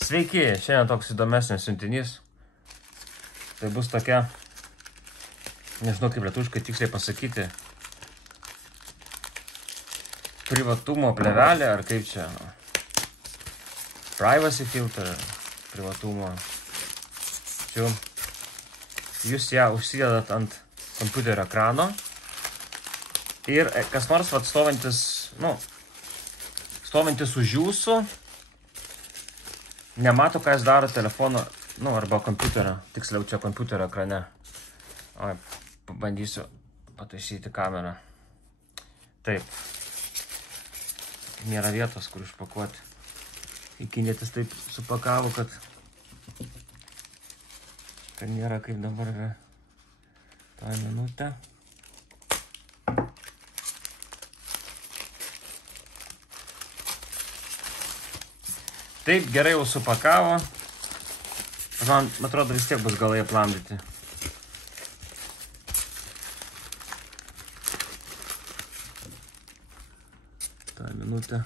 Sveiki, šiandien toks įdomesnis siuntinys. Tai bus tokia, nežinau kaip lietuviškai tiksliai pasakyti, privatumo plėvelė, ar kaip čia, privacy filter, privatumo. Čia jūs ją užsidedat ant kompiuterio ekrano ir kas nors stovintis už jūsų, nemato, ką jis daro telefono, arba kompiuterio, tiksliau čia kompiuterio ekrane. Oi, pabandysiu pataisyti kamerą. Taip. Nėra vietos, kur išpakuoti. Ikinėtis taip supakavo, kad nėra kaip dabar tą minutę. Taip, gerai jau supakavo. Man atrodo, vis tiek bus galai aplamdyti. tą minutę.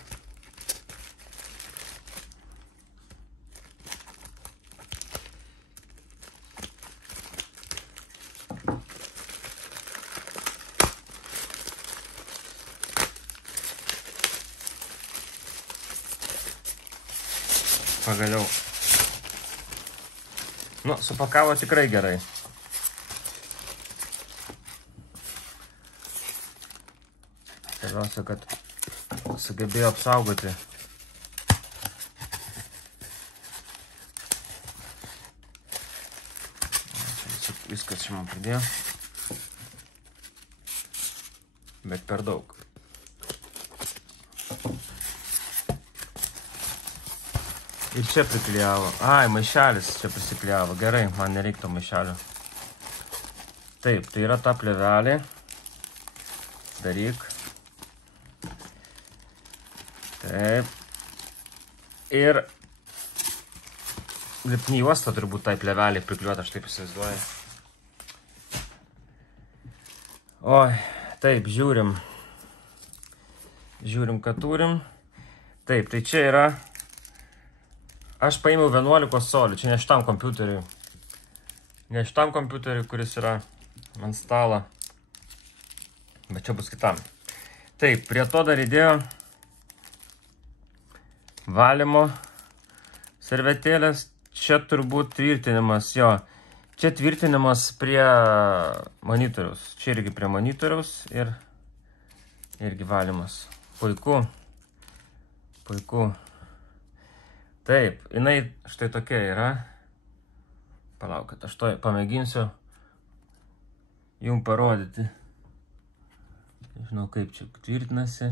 Pagaliau. Supakavo tikrai gerai. Svarbiausia, kad sugebėjo apsaugoti. Viskas čia man pridėjo. Bet per daug. Ir čia priklijavo. Ai, maišelis čia prisiklijavo. Gerai, man nereiktų maišelio. Taip, tai yra ta plėvelė. Daryk. Taip. Ir lipni juosta turbūt tai plėvelė prikliuota, aš taip įsivaizduoju. Oi, taip, žiūrim. Žiūrim, ką turim. Taip, tai čia yra... Aš paėmiau 11 colių, čia ne šitam kompiuteriui. Ne šitam kompiuteriui, kuris yra ant stalo. Bet čia bus kitam. Taip, prie to dar įdėjo valymo servetėlės. Čia turbūt tvirtinimas, jo. Čia tvirtinimas prie monitoriaus. Čia irgi prie monitoriaus ir irgi valymas. Puiku. Puiku. Taip, jinai štai tokia yra. Palaukit, aš to pamėginsiu jums parodyti. Žinau, kaip čia tvirtinasi.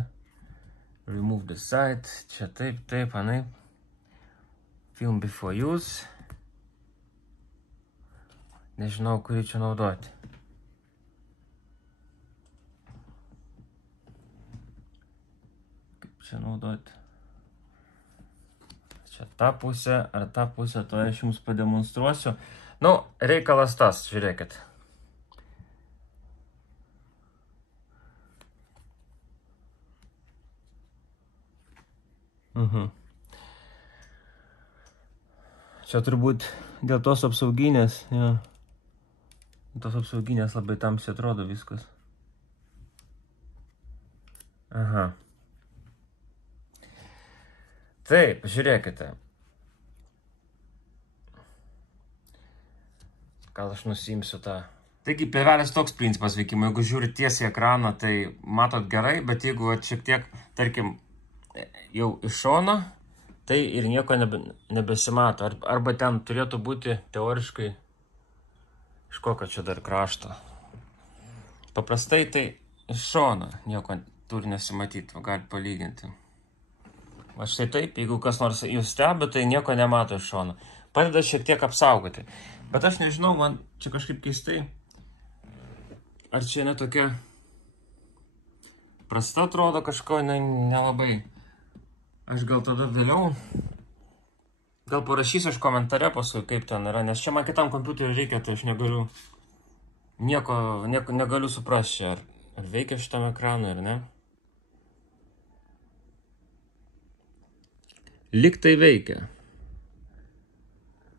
Remove the side. Čia taip, taip, anaip. Film before use. Nežinau, kurį čia naudoti. Kaip čia naudoti? Čia tą pusę ar tą pusę, to aš jums pademonstruosiu. Reikalas tas, žiūrėkit. Čia turbūt dėl tos apsauginės, jo. Tos apsauginės labai tamsiai atrodo viskas. Aha. Taip, žiūrėkite. Gal aš nusiimsiu tą. Taigi, plėvelės toks principas veikimo. Jeigu žiūrit tiesiai ekraną, tai matot gerai, bet jeigu šiek tiek, tarkim, jau iš šono, tai ir nieko nebesimato. Arba ten turėtų būti teoriškai iš kokio čia dar krašto. Paprastai tai iš šono nieko turi nesimatyti, gali palyginti. Va štai taip, jeigu kas nors jūs stebi, tai nieko nemato iš šono. Padeda šiek tiek apsaugoti. Bet aš nežinau, man čia kažkaip keistai. Ar čia netokia prasta atrodo kažko, nelabai. Aš gal tada vėliau. Gal parašysiu aš komentare paskui, kaip ten yra. Nes čia man kitam kompiuteriu reikia, tai aš negaliu. Nieko negaliu suprasti, ar veikia šitam ekranui, ar ne. Lyg tai veikia.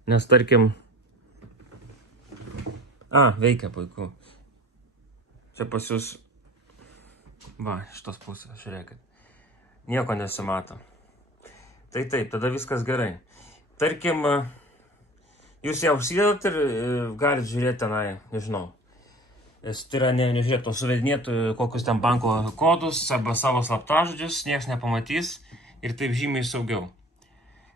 Nes tarkim... Veikia puiku. Čia pas jūs... Va, šitos pusės, žiūrėkit. Nieko nesimato. Tai taip, tada viskas gerai. Tarkim, jūs ją užsidedate ir galite žiūrėti tenai, nežinau. Tai yra, nežiūrėtų, suvedinėtų kokius ten banko kodus arba savo slaptažodžius, niekas nepamatys ir taip žymiai saugiau.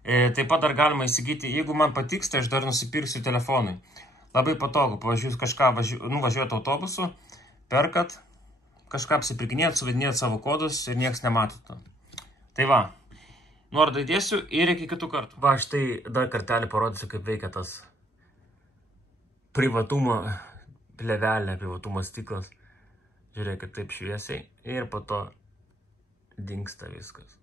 Taip pat dar galima įsigyti, jeigu man patiks, tai aš dar nusipirksiu telefonui. Labai patogu, pavyzdžiui, kažką nuvažiuojate autobusu, perkat, kažką apsipirkinėt, suvedinėt savo kodus ir niekas nematytų. Tai va, nuorodą įdėsiu ir iki kitų kartų. Va, štai dar kartelį parodysiu, kaip veikia tas privatumo plevelė, privatumo stiklas. Žiūrėkit, taip šviesiai ir po to dingsta viskas.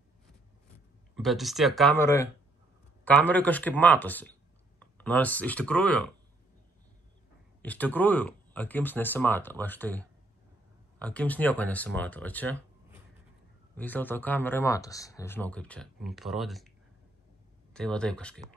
Bet vis tiek kamerai kažkaip matosi. Nors iš tikrųjų, akims nesimato. Va štai, akims nieko nesimato. O čia vis dėlto kamerai matosi. Nežinau, kaip čia parodyti. Tai va taip kažkaip.